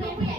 Thank you.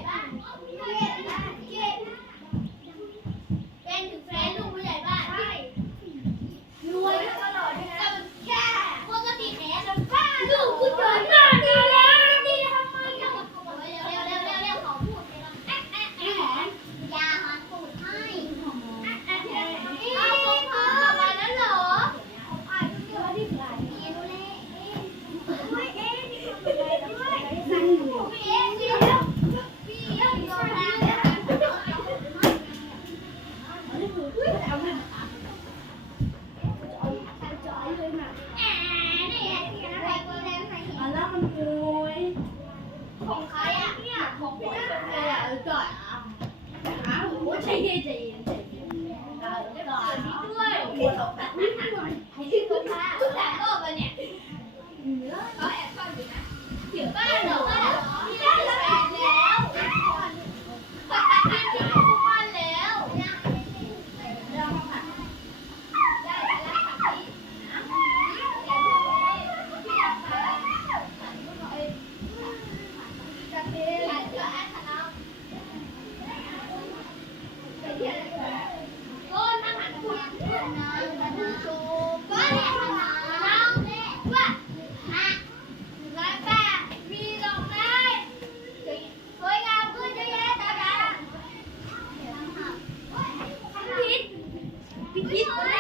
빛나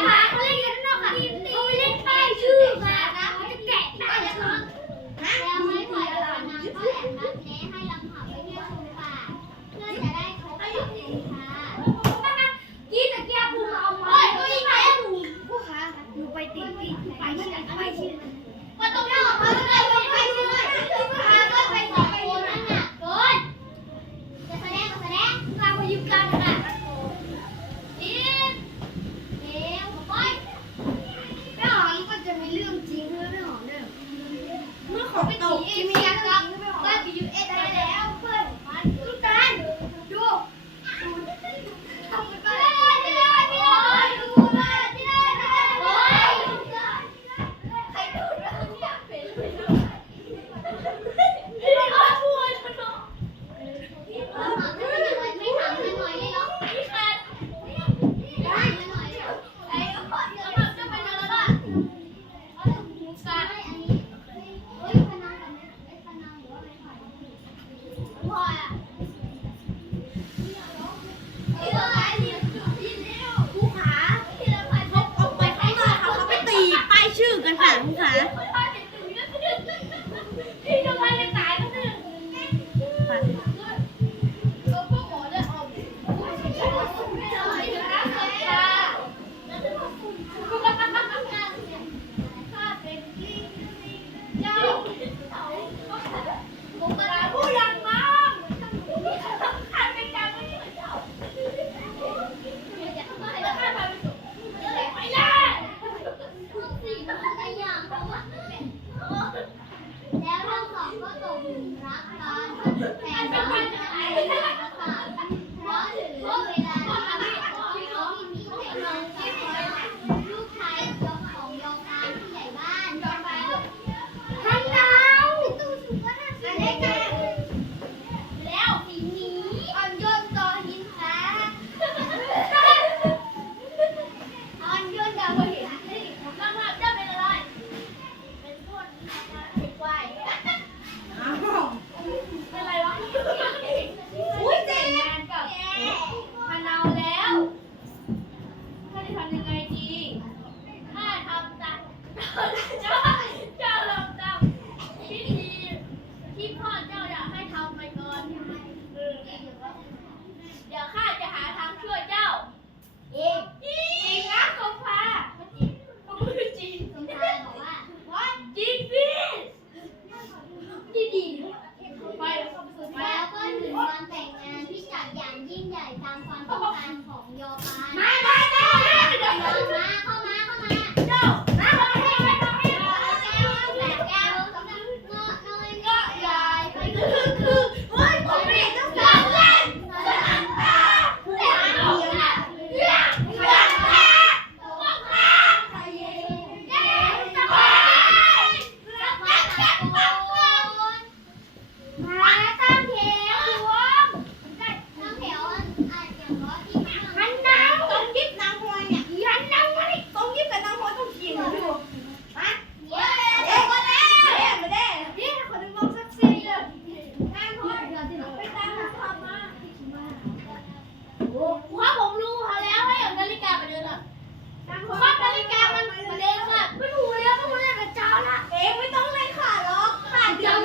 ข้อนาฬิกมันเล็กอะไม่ถูแล้วเพราลกับเจ้าละเองไม่ต้องเลยค่ะล็อกขาดเดียว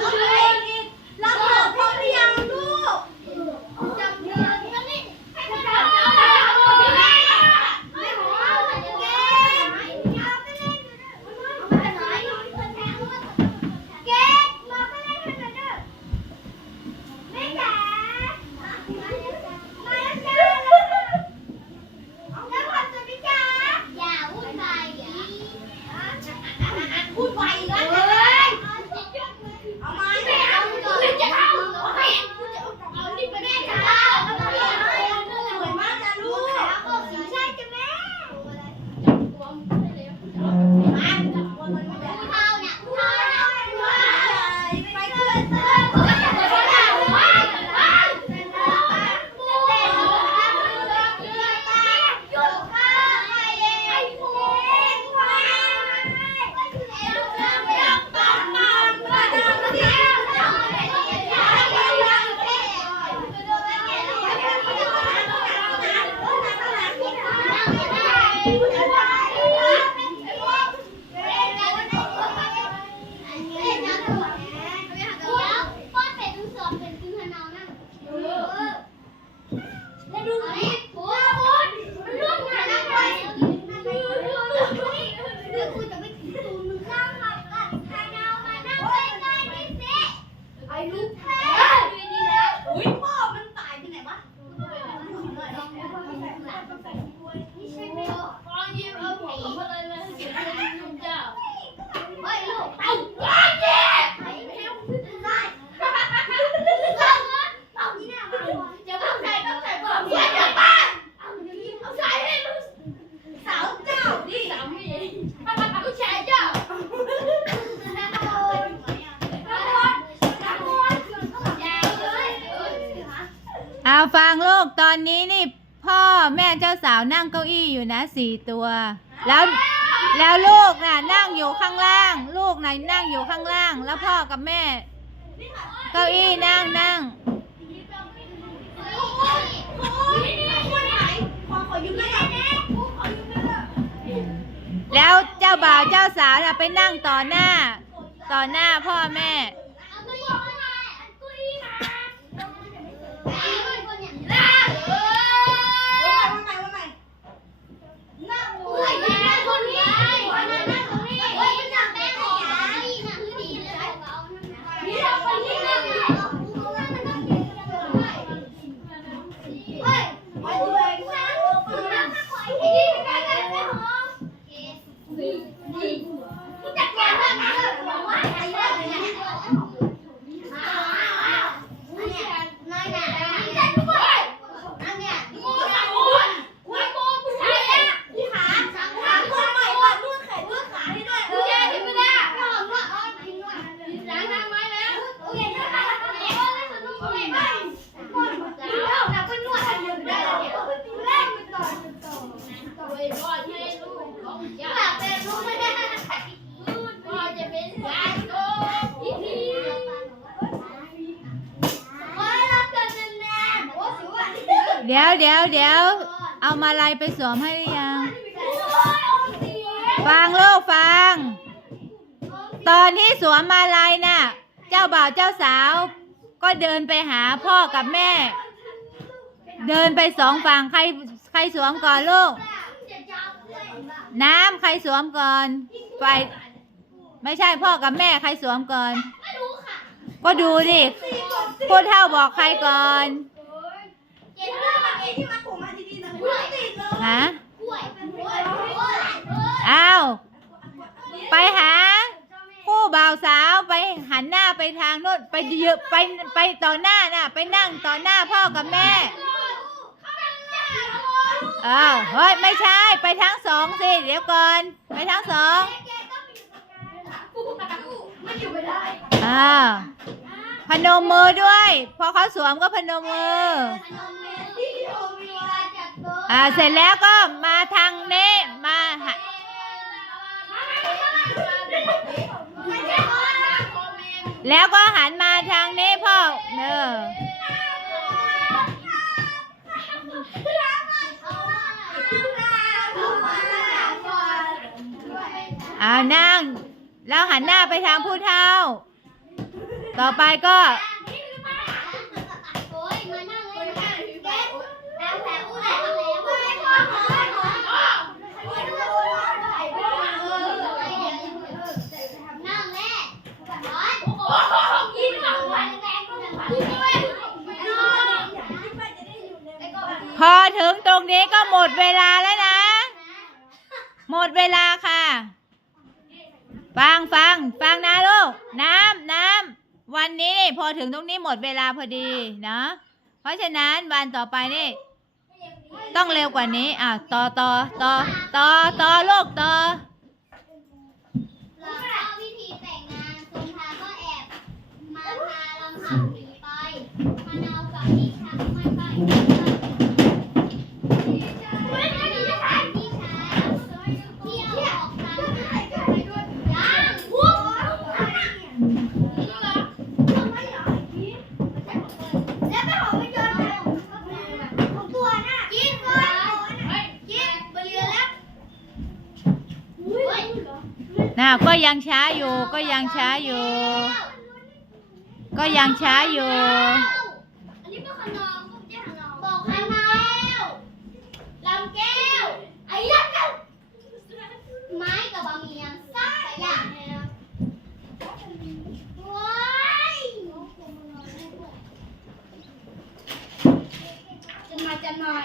เอาฟังลูกตอนนี้นี่ พ่อแม่เจ้าสาวนั่งเก้าอี้อยู่นะสี่ตัว แล้วแล้วลูกน่ะนั่งอยู่ข้างล่าง ลูกน่ะนั่งอยู่ข้างล่าง แล้วพ่อกับแม่ เก้าอี้นั่งนั่งแล้วเจ้าบ่าวเจ้าสาวน่ะไปนั่งต่อหน้า ต่อหน้าพ่อแม่ เดี๋ยวเอามาลัยไปสวมให้หรือยัง ฟังลูกฟัง ตอนที่สวมมาลัยน่ะ เจ้าบ่าวเจ้าสาว ก็เดินไปหาพ่อกับแม่ เดินไปสองฝั่งใครใครสวมก่อนลูก น้ำใครสวมก่อนไปไม่ใช่พ่อกับแม่ใครสวมก่อน ก็ดูดิพูดเท่าบอกใครก่อน ฮะอ้าว ไปหาผู้บ่าวสาวไปหันหน้าไปทางโน้นไปยืนไปไปต่อหน้าน่ะ ไปนั่งต่อหน้าพ่อกับแม่อ้าวเฮ้ยไม่ใช่ไปทั้งสองสิเดี๋ยวก่อน ไปทั้งสองอ้าวพนมมือด้วย พอเขาสวมก็พนมมือ อ่าเสร็จแล้วก็มาทางนี้มาหาแล้วก็หันมาทางนี้พ่อเนออ่านั่ง แล้วหันหน้าไปทางผู้เฒ่า ต่อไปก็ พอถึงตรงนี้ก็หม ดเวลาแล้วนะ หมดเวลาค่ะ ฟังฟังฟังนะลูก น้ำน้ำวันนี้นี่พอถึงตรงนี้หมดเวลาพอดีเนาะเพราะฉะนั้นวันต่อไปนี่ ต้องเร็วกว่านี้อะต่อต่อต่อต่อต่อลูกต่อแล้วก็วิธีแต่งงานทรงทาก็แอบมาพาลำพัง ยังช้าอยู่ ก็ยังช้าอยู่ ก็ยังช้าอยู่อันนี้เป็นขนมก็ไม่ใช่ขนมบอกขนมลำแก้วไอ้ยักษ์กันไม้กับบะหมี่ยังซักไปอย่างเนี้ยว้ายจะมาจะหน่อย